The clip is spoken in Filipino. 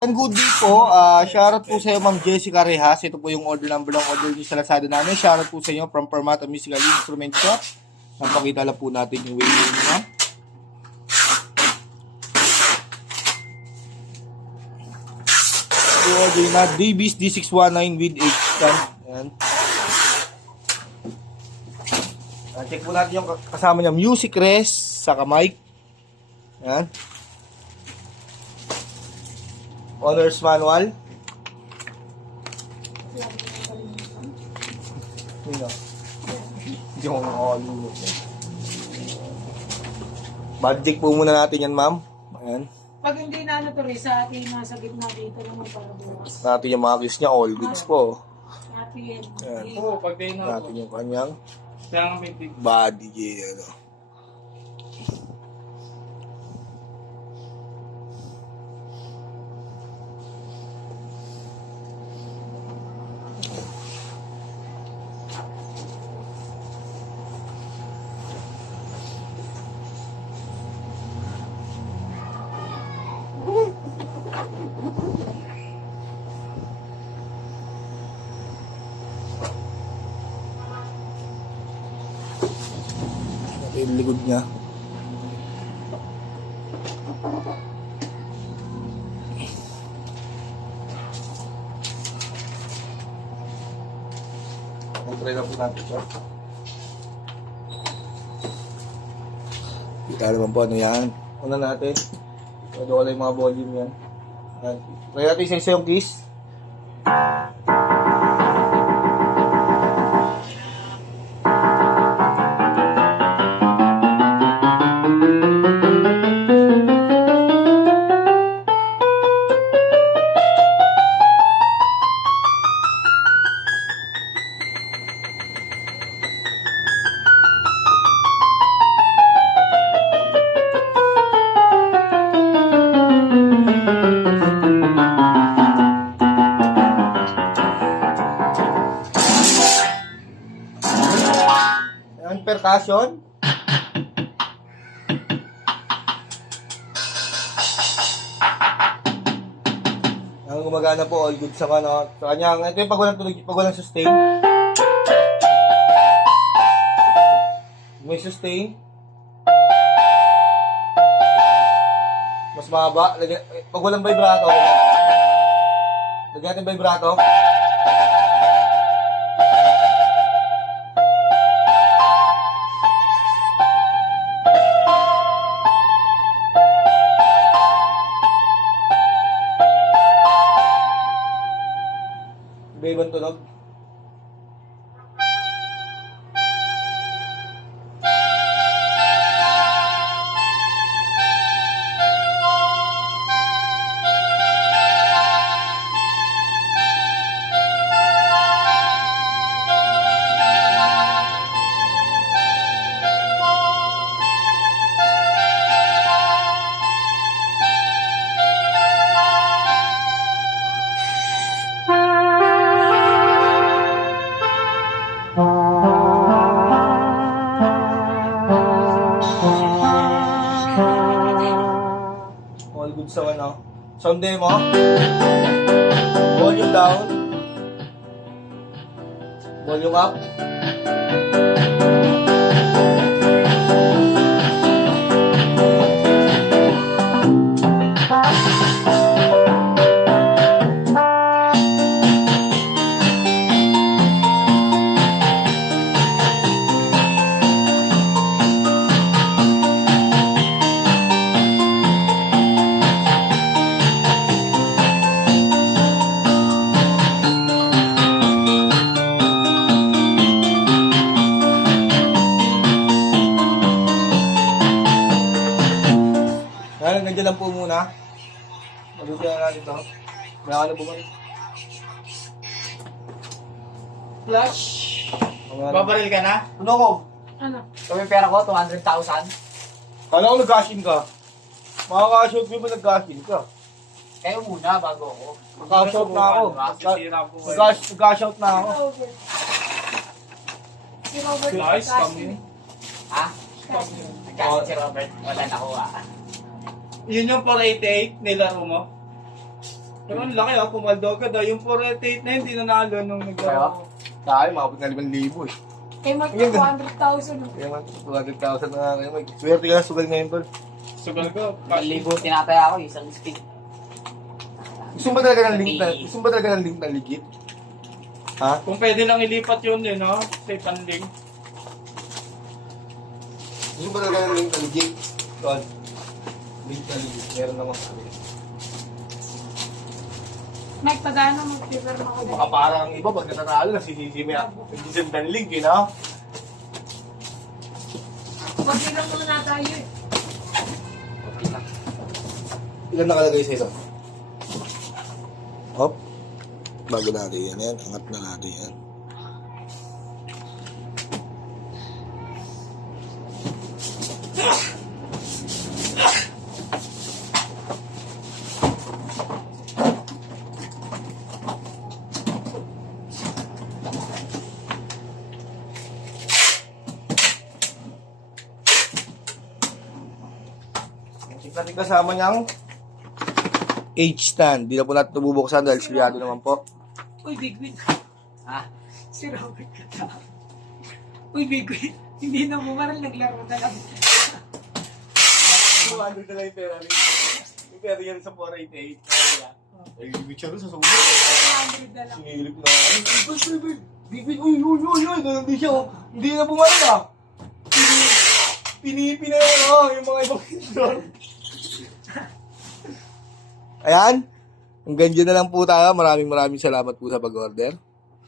And good day po. Shoutout po sa iyo, Ma'am Jessica Rehas. Ito po yung order number ng order niyo sa Lazada namin. Shoutout po sa inyo from Permata Musical Instrument Shop. Napakita lang po natin yung waiting niya. Yung order na Davies D619 with H10. Ayan. Check po natin yung kasama niya. Music Res, saka mic. Ayan. Owner's manual. Hindi ko nakakalimutan. Budget po muna natin yan, ma'am. Ayan. Pag hindi na ano to rin, sa ating nasa gitna dito naman para bukas. Natin yung mga kiss niya. All goods po. Happy end. Ayan. Oo, pag kayo na Natin yung kanyang kaya nga may big body. Ano. Yung likod niya. Try na po natin siya. Kita naman po ano yan. Una natin. Pwede wala yung mga volume yan. Try natin isa-isa yung keys. Ang percussion. Ang gumagana po, all good sa kanya. Sa kanya, ito yung pag walang tunog, pag walang sustain. May sustain. Mas mahaba. Pag walang vibrato. Lagyan natin vibrato. Iba-ibang tunog. All good sa ano. Sound demo. Volume down. Volume up. Nandiyan lang po muna. Maluti na natin ito. May ano po ba? flash. Babaril ka na? Ano ko? Ano? Kami pera ko, 200,000. Kala ko nag-gashin ka. Makaka-shoot mo ba nag-gashin ka? Kayo muna bago ako. Nag-shout na ako. Sisira po kayo. Nag-shout na ako. Si Robert. Guys, kami. Ha? Kasi. Kasi si Robert, wala na ko ah. Yun yung 488 nilaro mo? Pero ang laki pumaldo agad Yung 488 na yun, di nanalo nung Kaya? Tayo, makapit na 5,000 eh. Kay Mark, Ayun. 400,000. Kaya man, 200,000 na nga kayo. Swerte ka, sugal ngayon tol. Sugal ko. 1,000 tinataya ako, isang spin. Gusto mo ba talaga ng link na, gusto mo ba talaga ng link na legit? Ha? Kung pwede lang ilipat yun eh, no? Sa panling. Gusto mo ba talaga ng link na legit? Tol. Link na legit. Meron naman sabi. Mike, pag-ano mag-prefer mo ako Baka parang iba, pag natatalo, nagsisisi mo yan. Nag-send ng link, no? Pag-ilang muna na tayo eh. Ilan nakalagay sa ito? Hop. Bago natin yan. Angat na natin yan. Natin kasama niyang H-stand. Di na po natin nabubuksan dahil silyado naman po. Uy, Big Win. Ha? Si Robert ka. Uy, Big Win. Hindi na bumaral, naglaro na lang. 200 na lang yung pera rin. Yung pera yan sa 488. Ay, picture sa sulit. 100 na lang. Sinilip na. Big Win, uy, hindi siya. Hindi na bumaral ah. Pinipi na yan yung mga ibang picture. Ayan. Hanggang dyan na lang po tayo. Maraming salamat po sa pag-order.